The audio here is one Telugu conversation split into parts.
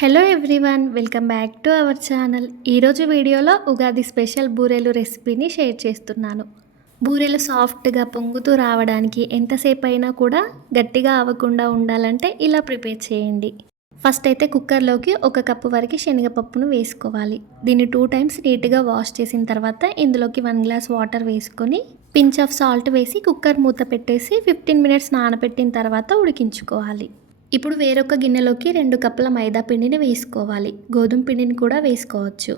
Hello everyone welcome back to our channel ఈరోజు వీడియోలో ఉగాది స్పెషల్ బూరెలు రెసిపీని షేర్ చేస్తున్నాను. బూరెలు సాఫ్ట్గా పొంగుతూ రావడానికి ఎంతసేపు అయినా కూడా గట్టిగా అవ్వకుండా ఉండాలంటే ఇలా ప్రిపేర్ చేయండి. ఫస్ట్ అయితే కుక్కర్లోకి ఒక కప్పు వరకు శనగపప్పును వేసుకోవాలి. దీన్ని టూ టైమ్స్ నీట్గా వాష్ చేసిన తర్వాత ఇందులోకి వన్ గ్లాస్ వాటర్ వేసుకొని పించ్ ఆఫ్ సాల్ట్ వేసి కుక్కర్ మూత పెట్టేసి ఫిఫ్టీన్ మినిట్స్ నానబెట్టిన తర్వాత ఉడికించుకోవాలి. ఇప్పుడు వేరొక గిన్నెలోకి రెండు కప్పుల మైదా పిండిని వేసుకోవాలి. గోధుమ పిండిని కూడా వేసుకోవచ్చు.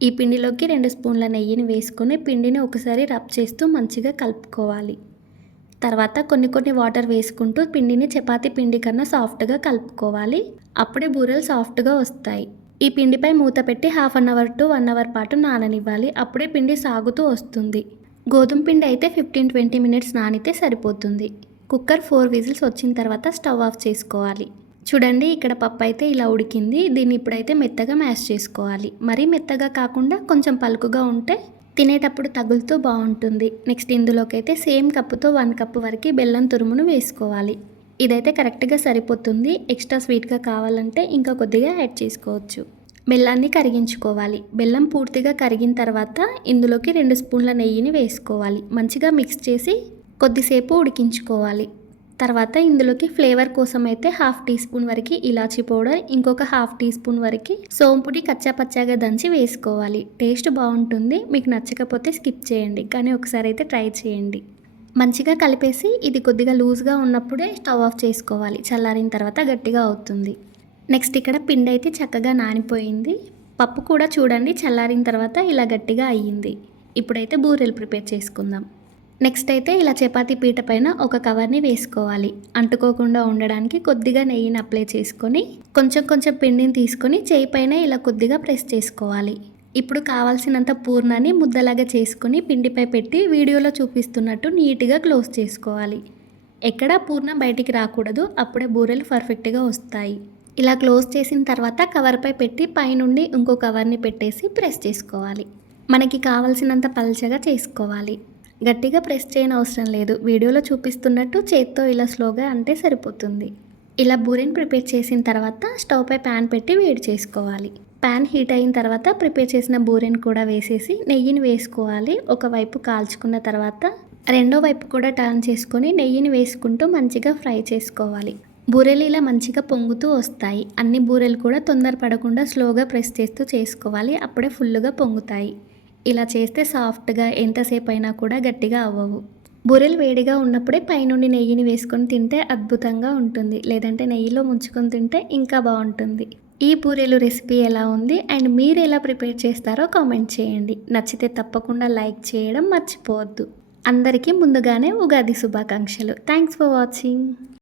ఈ పిండిలోకి రెండు స్పూన్ల నెయ్యిని వేసుకొని పిండిని ఒకసారి రబ్ చేస్తూ మంచిగా కలుపుకోవాలి. తర్వాత కొన్ని కొన్ని వాటర్ వేసుకుంటూ పిండిని చపాతీ పిండి కన్నా సాఫ్ట్గా కలుపుకోవాలి. అప్పుడే బూరెలు సాఫ్ట్గా వస్తాయి. ఈ పిండిపై మూత పెట్టి half an hour to one hour పాటు నాననివ్వాలి. అప్పుడే పిండి సాగుతూ వస్తుంది. గోధుమ పిండి అయితే ఫిఫ్టీన్ ట్వంటీ మినిట్స్ నానితే సరిపోతుంది. కుక్కర్ ఫోర్ విజిల్స్ వచ్చిన తర్వాత స్టవ్ ఆఫ్ చేసుకోవాలి. చూడండి ఇక్కడ పప్పు అయితే ఇలా ఉడికింది. దీన్ని ఇప్పుడైతే మెత్తగా మ్యాష్ చేసుకోవాలి. మరీ మెత్తగా కాకుండా కొంచెం పలుకుగా ఉంటే తినేటప్పుడు తగులుతూ బాగుంటుంది. నెక్స్ట్ ఇందులోకైతే సేమ్ కప్పుతో వన్ కప్పు వరకు బెల్లం తురుమును వేసుకోవాలి. ఇదైతే కరెక్ట్గా సరిపోతుంది. ఎక్స్ట్రా స్వీట్గా కావాలంటే ఇంకా కొద్దిగా యాడ్ చేసుకోవచ్చు. బెల్లాన్ని కరిగించుకోవాలి. బెల్లం పూర్తిగా కరిగిన తర్వాత ఇందులోకి రెండు స్పూన్ల నెయ్యిని వేసుకోవాలి. మంచిగా మిక్స్ చేసి కొద్దిసేపు ఉడికించుకోవాలి. తర్వాత ఇందులోకి ఫ్లేవర్ కోసం అయితే హాఫ్ టీ స్పూన్ వరకు ఇలాచీ పౌడర్ ఇంకొక హాఫ్ టీ స్పూన్ వరకు సోంపుడి కచ్చా పచ్చాగా దంచి వేసుకోవాలి. టేస్ట్ బాగుంటుంది. మీకు నచ్చకపోతే స్కిప్ చేయండి. కానీ ఒకసారి అయితే ట్రై చేయండి. మంచిగా కలిపేసి ఇది కొద్దిగా లూజ్గా ఉన్నప్పుడే స్టవ్ ఆఫ్ చేసుకోవాలి. చల్లారిన తర్వాత గట్టిగా అవుతుంది. నెక్స్ట్ ఇక్కడ పిండి అయితే చక్కగా నానిపోయింది. పప్పు కూడా చూడండి చల్లారిన తర్వాత ఇలా గట్టిగా అయ్యింది. ఇప్పుడైతే బూరెలు ప్రిపేర్ చేసుకుందాం. నెక్స్ట్ అయితే ఇలా చపాతీ పీట పైన ఒక కవర్ని వేసుకోవాలి. అంటుకోకుండా ఉండడానికి కొద్దిగా నెయ్యిని అప్లై చేసుకొని కొంచెం కొంచెం పిండిని తీసుకొని చేయి పైన ఇలా కొద్దిగా ప్రెస్ చేసుకోవాలి. ఇప్పుడు కావాల్సినంత పూర్ణాన్ని ముద్దలాగా చేసుకొని పిండిపై పెట్టి వీడియోలో చూపిస్తున్నట్టు నీట్గా క్లోజ్ చేసుకోవాలి. ఎక్కడ పూర్ణం బయటికి రాకూడదు అప్పుడే బూరెలు పర్ఫెక్ట్గా వస్తాయి. ఇలా క్లోజ్ చేసిన తర్వాత కవర్పై పెట్టి పైనుండి ఇంకో కవర్ని పెట్టేసి ప్రెస్ చేసుకోవాలి. మనకి కావలసినంత పల్చగా చేసుకోవాలి. గట్టిగా ప్రెస్ చేయని అవసరం లేదు. వీడియోలో చూపిస్తున్నట్టు చేత్తో ఇలా స్లోగా అంటే సరిపోతుంది. ఇలా బూరెని ప్రిపేర్ చేసిన తర్వాత స్టవ్పై ప్యాన్ పెట్టి వేడి చేసుకోవాలి. ప్యాన్ హీట్ అయిన తర్వాత ప్రిపేర్ చేసిన బూరెని కూడా వేసేసి నెయ్యిని వేసుకోవాలి. ఒకవైపు కాల్చుకున్న తర్వాత రెండో వైపు కూడా టర్న్ చేసుకొని నెయ్యిని వేసుకుంటూ మంచిగా ఫ్రై చేసుకోవాలి. బూరెలు ఇలా మంచిగా పొంగుతూ వస్తాయి. అన్ని బూరెలు కూడా తొందరపడకుండా స్లోగా ప్రెస్ చేస్తూ చేసుకోవాలి. అప్పుడే ఫుల్గా పొంగుతాయి. ఇలా చేస్తే సాఫ్ట్గా ఎంతసేపు అయినా కూడా గట్టిగా అవ్వవు. బూరెలు వేడిగా ఉన్నప్పుడే పైనుండి నెయ్యిని వేసుకొని తింటే అద్భుతంగా ఉంటుంది. లేదంటే నెయ్యిలో ముంచుకొని తింటే ఇంకా బాగుంటుంది. ఈ బూరెలు రెసిపీ ఎలా ఉంది అండ్ మీరు ఎలా ప్రిపేర్ చేస్తారో కామెంట్ చేయండి. నచ్చితే తప్పకుండా లైక్ చేయడం మర్చిపోవద్దు. అందరికీ ముందుగానే ఉగాది శుభాకాంక్షలు. Thanks for watching.